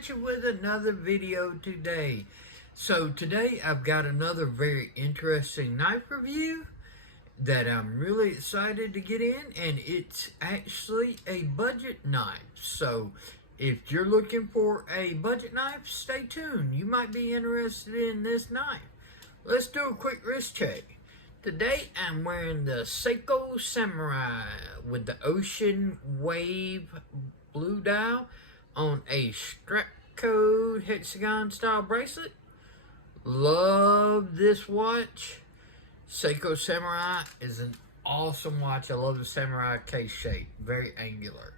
at you with another video today. So today I've got another very interesting knife review that I'm really excited to get in, and it's actually a budget knife. So if you're looking for a budget knife, stay tuned. You might be interested in this knife. Let's do a quick wrist check. Today I'm wearing the Seiko Samurai with the Ocean Wave blue dial on a strap code hexagon style bracelet. Love this watch. Seiko Samurai is an awesome watch. I love the Samurai case shape. Very angular.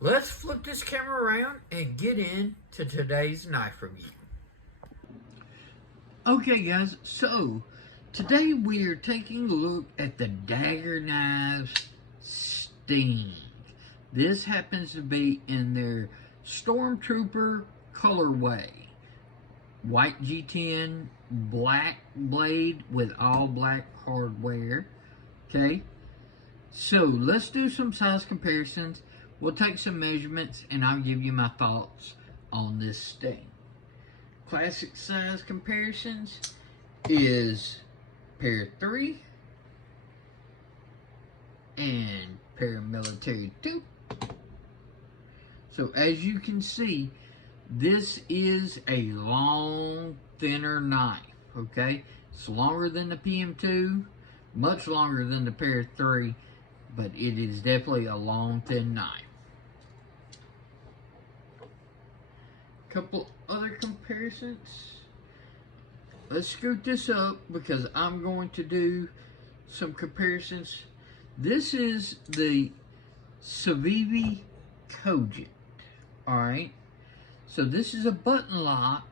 Let's flip this camera around and get into today's knife review. Okay guys, so today we are taking a look at the Daggerr Knives Sting. This happens to be in their StormTrooper colorway. White G10, black blade with all black hardware. Okay, so let's do some size comparisons. We'll take some measurements and I'll give you my thoughts on this Sting. Classic size comparisons is pair 3 and paramilitary 2. So as you can see, this is a long, thinner knife, okay? It's longer than the PM2, much longer than the pair 3, but it is definitely a long, thin knife. Couple other comparisons. Let's scoot this up because I'm going to do some comparisons. This is the Civivi Cogent. Alright, so this is a button lock.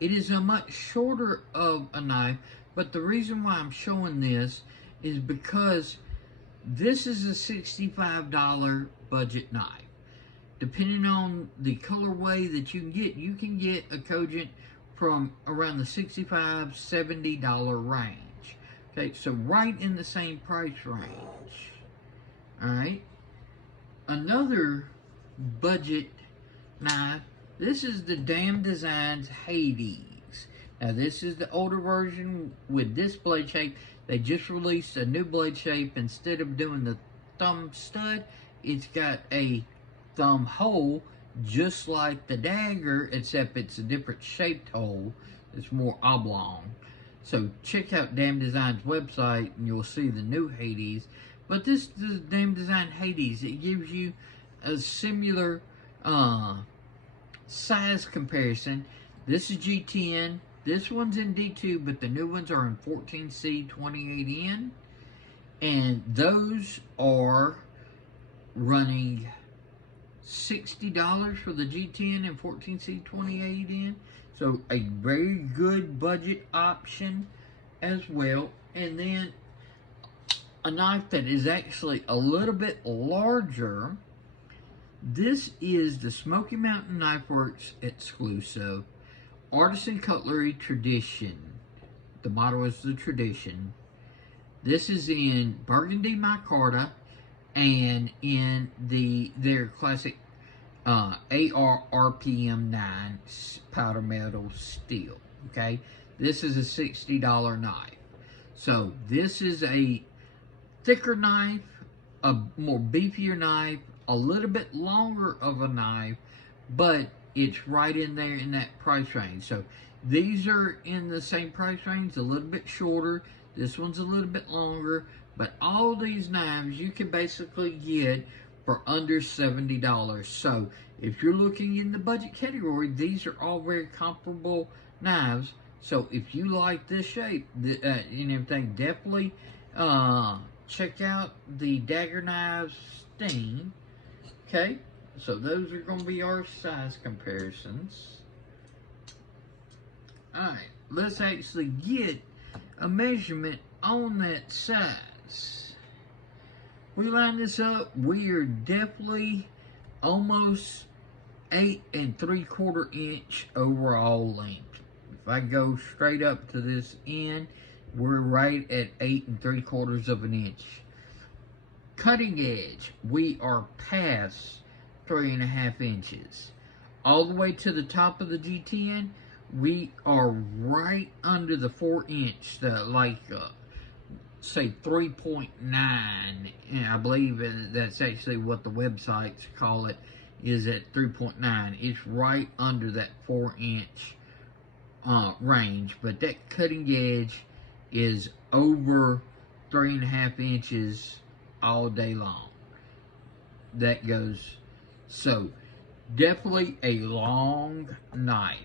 It is a much shorter of a knife, but the reason why I'm showing this is because this is a $65 budget knife. Depending on the colorway that you can get a Cogent from around the $65, $70 range. Okay, so right in the same price range. Alright, another budget knife, this is the Damn Designs Hades. Now this is the older version with this blade shape. They just released a new blade shape. Instead of doing the thumb stud, it's got a thumb hole just like the Daggerr, except it's a different shaped hole. It's more oblong. So check out Damn Designs website and you'll see the new Hades. But this is the Damn Design Hades. It gives you a similar size comparison. This is G10. This one's in D2, but the new ones are in 14C 28N. And those are running $60 for the G10 and 14C 28N. So a very good budget option as well. And then a knife that is actually a little bit larger. This is the Smoky Mountain Knife Works exclusive Artisan Cutlery Tradition. The motto is the Tradition. This is in Burgundy Micarta and in their classic AR RPM 9 powder metal steel. Okay, this is a $60 knife. So this is a thicker knife, a more beefier knife, a little bit longer of a knife, but it's right in there in that price range. So these are in the same price range, a little bit shorter. This one's a little bit longer, but all these knives you can basically get for under $70. So if you're looking in the budget category, these are all very comparable knives. So if you like this shape and everything, definitely check out the Daggerr Knives Sting. Okay, so those are going to be our size comparisons. Alright, let's actually get a measurement on that size. We line this up, we are definitely almost 8 3/4 inch overall length. If I go straight up to this end, we're right at 8 3/4 of an inch. Cutting edge, we are past 3.5 inches. all the way to the top of the G10, we are right under the 4-inch, say 3.9, and I believe that's actually what the websites call it, is at 3.9. It's right under that 4-inch range, but that cutting edge is over 3.5 inches all day long. That goes, so definitely a long knife.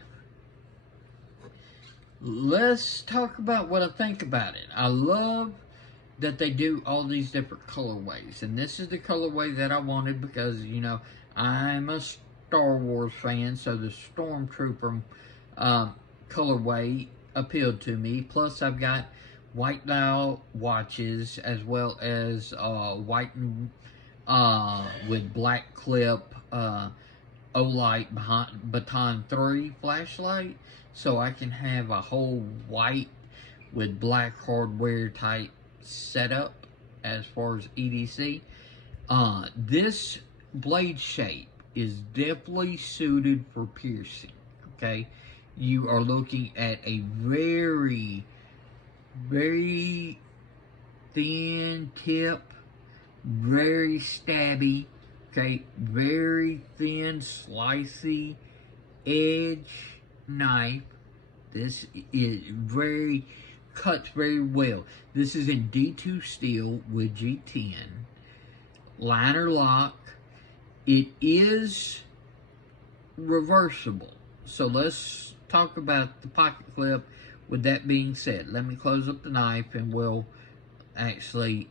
Let's talk about what I think about it. I love that they do all these different colorways, and this is the colorway that I wanted because, you know, I'm a Star Wars fan, so the StormTrooper colorway appealed to me. Plus, I've got white dial watches as well as white with black clip Olight Baton 3 flashlight, so I can have a whole white with black hardware type setup as far as EDC. This blade shape is definitely suited for piercing, okay? You are looking at a very, very thin tip, very stabby, okay? Very thin, slicey edge knife. This is cuts very well. This is in D2 steel with G10. Liner lock. It is reversible. So let's talk about the pocket clip. With that being said, let me close up the knife and we'll actually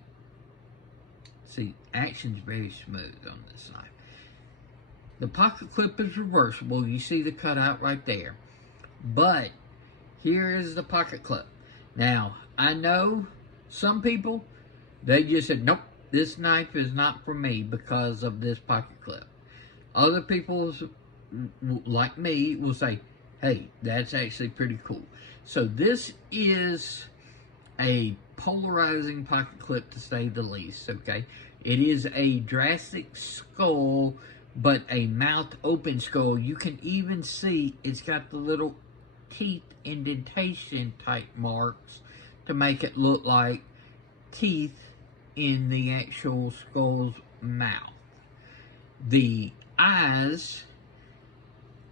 see. Action's very smooth on this knife. The pocket clip is reversible. You see the cutout right there. But here is the pocket clip. Now, I know some people, they just said, nope, this knife is not for me because of this pocket clip. Other people, like me, will say, hey, that's actually pretty cool. So this is a polarizing pocket clip, to say the least, okay? It is a drastic skull, but a mouth open skull. You can even see it's got the little teeth indentation type marks to make it look like teeth in the actual skull's mouth. The eyes,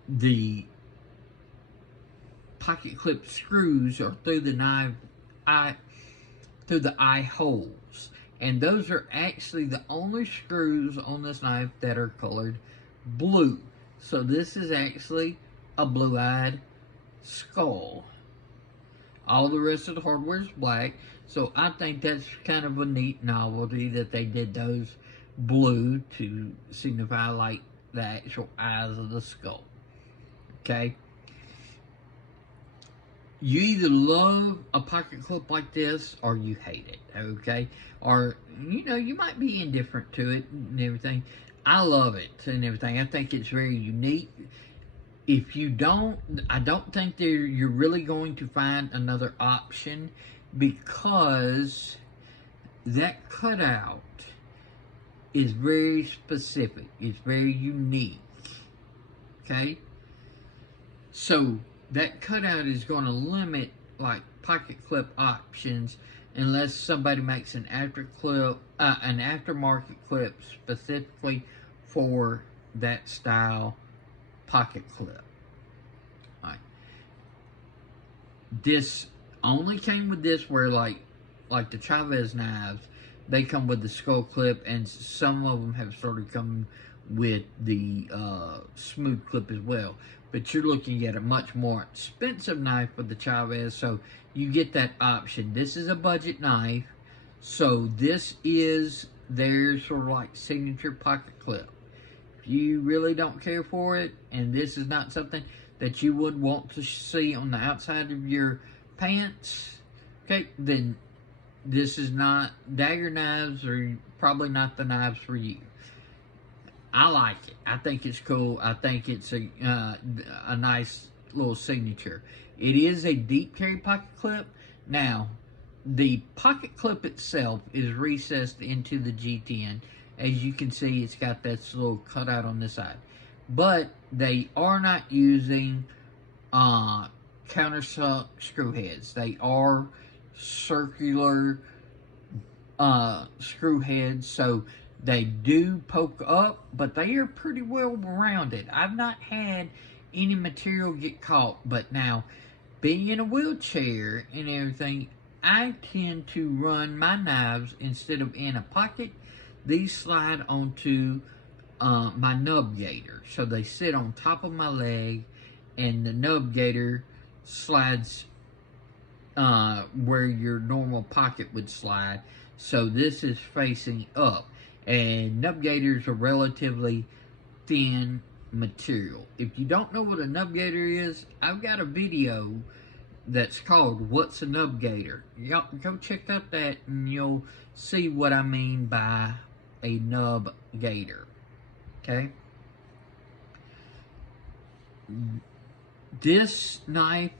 the pocket clip screws are through the eye holes, and those are actually the only screws on this knife that are colored blue. So this is actually a blue-eyed skull. All the rest of the hardware is black, so I think that's kind of a neat novelty that they did those blue to signify like the actual eyes of the skull. Okay? You either love a pocket clip like this or you hate it, okay? Or, you know, you might be indifferent to it and everything. I love it and everything. I think it's very unique. If you don't, I don't think you're really going to find another option, because that cutout is very specific. It's very unique, okay? So that cutout is going to limit like pocket clip options unless somebody makes an aftermarket clip specifically for that style pocket clip. All right. This only came with this where like the Chavez knives, they come with the skull clip, and some of them have started coming with the smooth clip as well. But you're looking at a much more expensive knife with the Chavez, so you get that option. This is a budget knife, so this is their sort of like signature pocket clip. If you really don't care for it, and this is not something that you would want to see on the outside of your pants, okay, then this is not, Daggerr Knives are probably not the knives for you. I like it. I think it's cool. I think it's a nice little signature. It is a deep carry pocket clip. Now, the pocket clip itself is recessed into the G10. As you can see, it's got that little cutout on this side. but they are not using countersunk screw heads. They are circular screw heads, so they do poke up, but they are pretty well rounded. I've not had any material get caught, but now, being in a wheelchair and everything, I tend to run my knives, instead of in a pocket, these slide onto my nub gaiter. So they sit on top of my leg, and the nub gaiter slides where your normal pocket would slide. So this is facing up. And nub gaiters are relatively thin material. If you don't know what a nub gaiter is, I've got a video that's called What's a Nub Gaiter. Y'all go check out that and you'll see what I mean by a nub gaiter. Okay? This knife,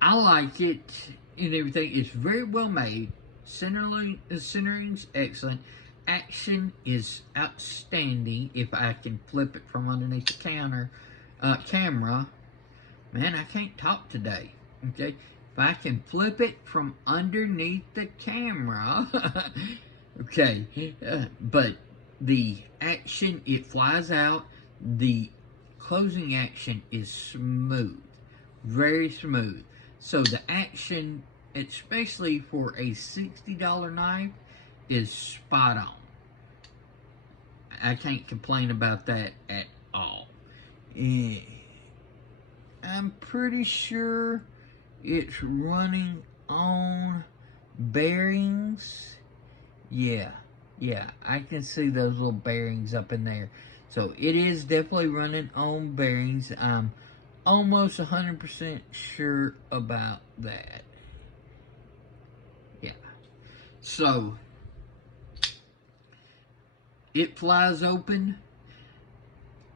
I like it and everything. It's very well made. Centering's excellent. Action is outstanding. If I can flip it from underneath the camera. Man, I can't talk today. Okay? If I can flip it from underneath the camera. Okay. But the action, it flies out. The closing action is smooth. Very smooth. So the action, especially for a $60 knife, is spot on. I can't complain about that at all. I'm pretty sure it's running on bearings. Yeah, I can see those little bearings up in there. So it is definitely running on bearings. I'm almost 100% sure about that. Yeah. So it flies open.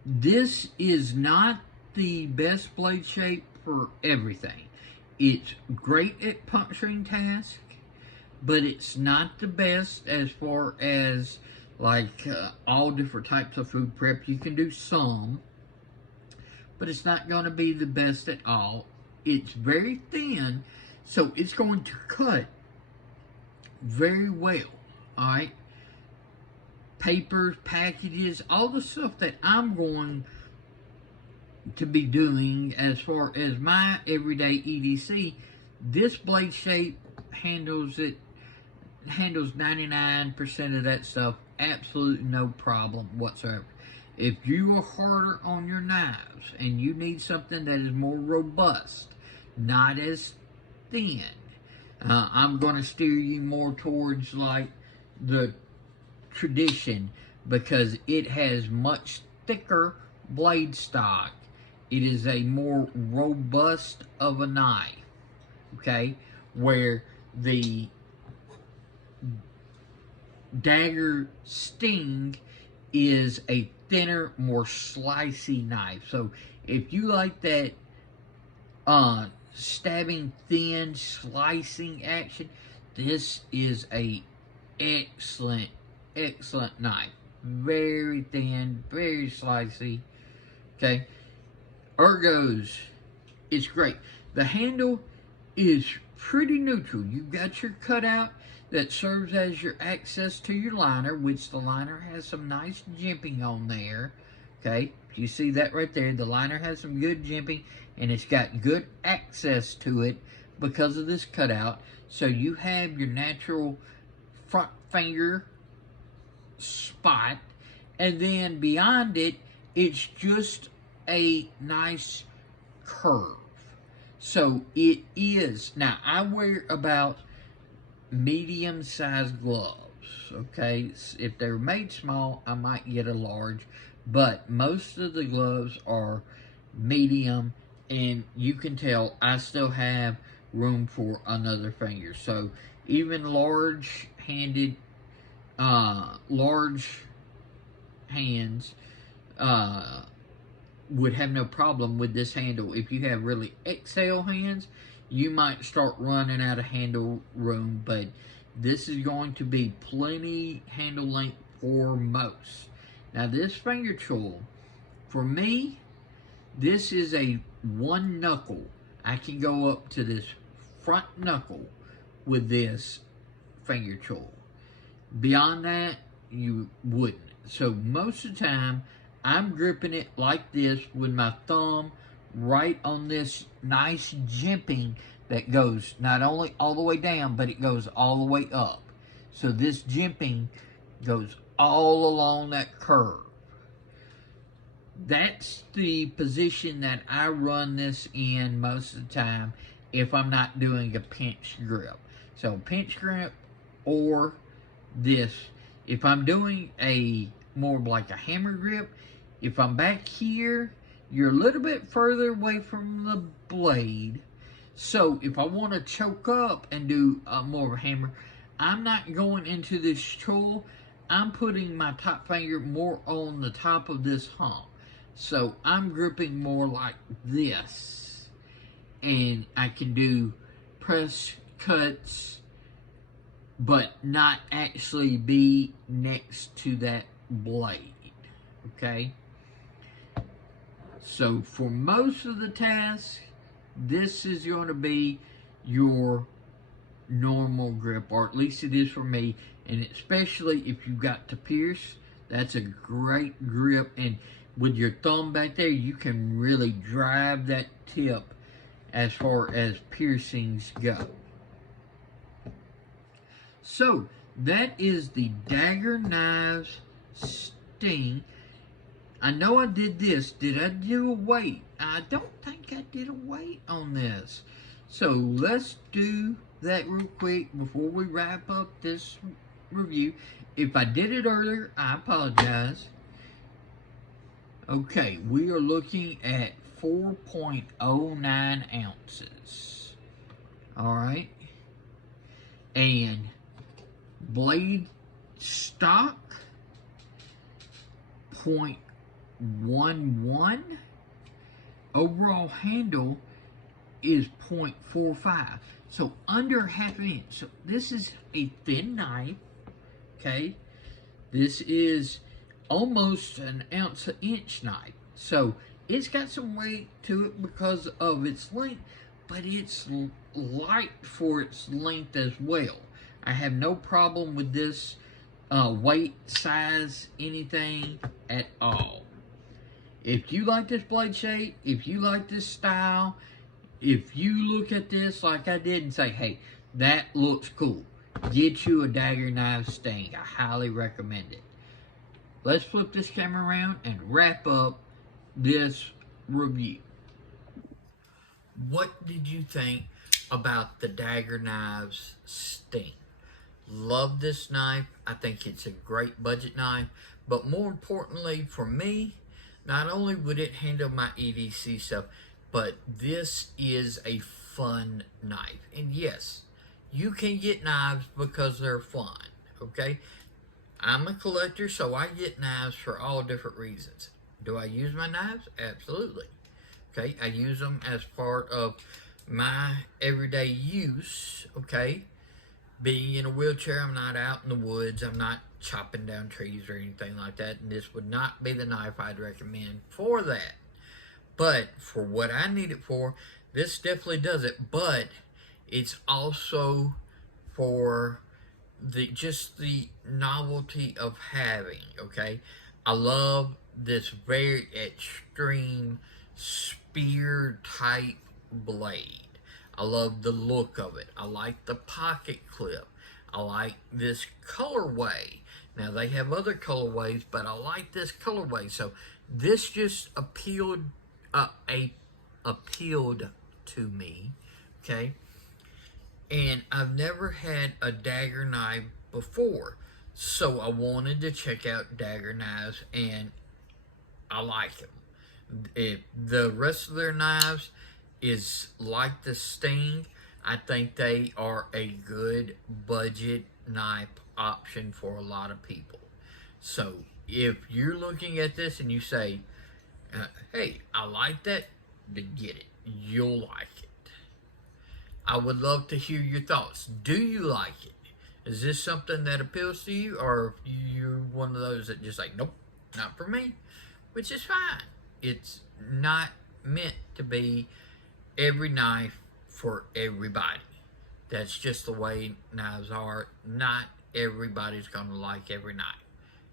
This is not the best blade shape for everything. It's great at puncturing tasks, but it's not the best as far as like all different types of food prep. You can do some, but it's not going to be the best at all. It's very thin, so it's going to cut very well. Alright? Papers, packages, all the stuff that I'm going to be doing as far as my everyday EDC, this blade shape handles 99% of that stuff, absolutely no problem whatsoever. If you are harder on your knives and you need something that is more robust, not as thin, I'm going to steer you more towards like the tradition, because it has much thicker blade stock. It is a more robust of a knife, okay, where the Daggerr Sting is a thinner, more slicey knife. So if you like that stabbing, thin, slicing action, this is a excellent knife. Very thin, very slicey. Okay. Ergos, it's great. The handle is pretty neutral. You've got your cutout that serves as your access to your liner, which the liner has some nice jimping on there. Okay, you see that right there. The liner has some good jimping, and it's got good access to it because of this cutout. So you have your natural front finger spot, and then beyond it, it's just a nice curve. So it is. Now, I wear about medium-sized gloves, okay? If they're made small, I might get a large, but most of the gloves are medium, and you can tell I still have room for another finger. So even large hands would have no problem with this handle. If you have really XL hands, you might start running out of handle room, but this is going to be plenty handle length for most. Now this finger tool for me, this is a one knuckle. I can go up to this front knuckle with this finger tool. Beyond that, you wouldn't. So most of the time, I'm gripping it like this with my thumb right on this nice jimping that goes not only all the way down, but it goes all the way up. So this jimping goes all along that curve. That's the position that I run this in most of the time if I'm not doing a pinch grip. So pinch grip or this. If I'm doing a more like a hammer grip, if I'm back here, you're a little bit further away from the blade. So if I want to choke up and do more of a hammer, I'm not going into this tool. I'm putting my top finger more on the top of this hump. So I'm gripping more like this. And I can do press cuts, but not actually be next to that blade. Okay? So for most of the tasks, this is going to be your normal grip, or at least it is for me. And especially if you've got to pierce, that's a great grip. And with your thumb back there, you can really drive that tip as far as piercings go. So that is the Daggerr Knives Sting. I know I did this. Did I do a weight? I don't think I did a weight on this. So let's do that real quick before we wrap up this review. If I did it earlier, I apologize. Okay, we are looking at 4.09 ounces. Alright. And blade stock, 0.11. Overall handle is 0.45. So under half an inch. So this is a thin knife. Okay. This is almost an ounce an inch knife. So it's got some weight to it because of its length, but it's light for its length as well. I have no problem with this weight, size, anything at all. If you like this blade shape, if you like this style, if you look at this like I did and say, hey, that looks cool, get you a Daggerr Knives Sting. I highly recommend it. Let's flip this camera around and wrap up this review. What did you think about the Daggerr Knives Sting? Love this knife. I think it's a great budget knife, but more importantly for me, not only would it handle my EDC stuff, but this is a fun knife. And yes, you can get knives because they're fun, okay? I'm a collector, so I get knives for all different reasons. Do I use my knives? Absolutely. Okay, I use them as part of my everyday use, okay? Being in a wheelchair, I'm not out in the woods, I'm not chopping down trees or anything like that, and this would not be the knife I'd recommend for that. But for what I need it for, this definitely does it, but it's also for just the novelty of having, okay? I love this very extreme spear type blade. I love the look of it. I like the pocket clip. I like this colorway. Now they have other colorways, but I like this colorway. So this just appealed to me, okay? And I've never had a Daggerr knife before, so I wanted to check out Daggerr Knives, and I like them. If the rest of their knives is like the Sting, I think they are a good budget knife option for a lot of people. So if you're looking at this and you say, hey, I like that, then get it. You'll like it. I would love to hear your thoughts. Do you like it? Is this something that appeals to you, or you're one of those that just like, nope, not for me, which is fine. It's not meant to be every knife for everybody. That's just the way knives are. Not everybody's going to like every knife.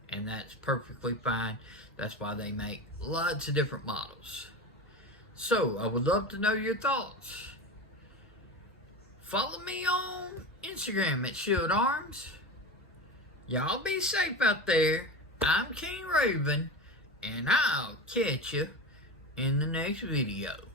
And that's perfectly fine. That's why they make lots of different models. So, I would love to know your thoughts. Follow me on Instagram at Shield Arms. Y'all be safe out there. I'm King Raven, and I'll catch you in the next video.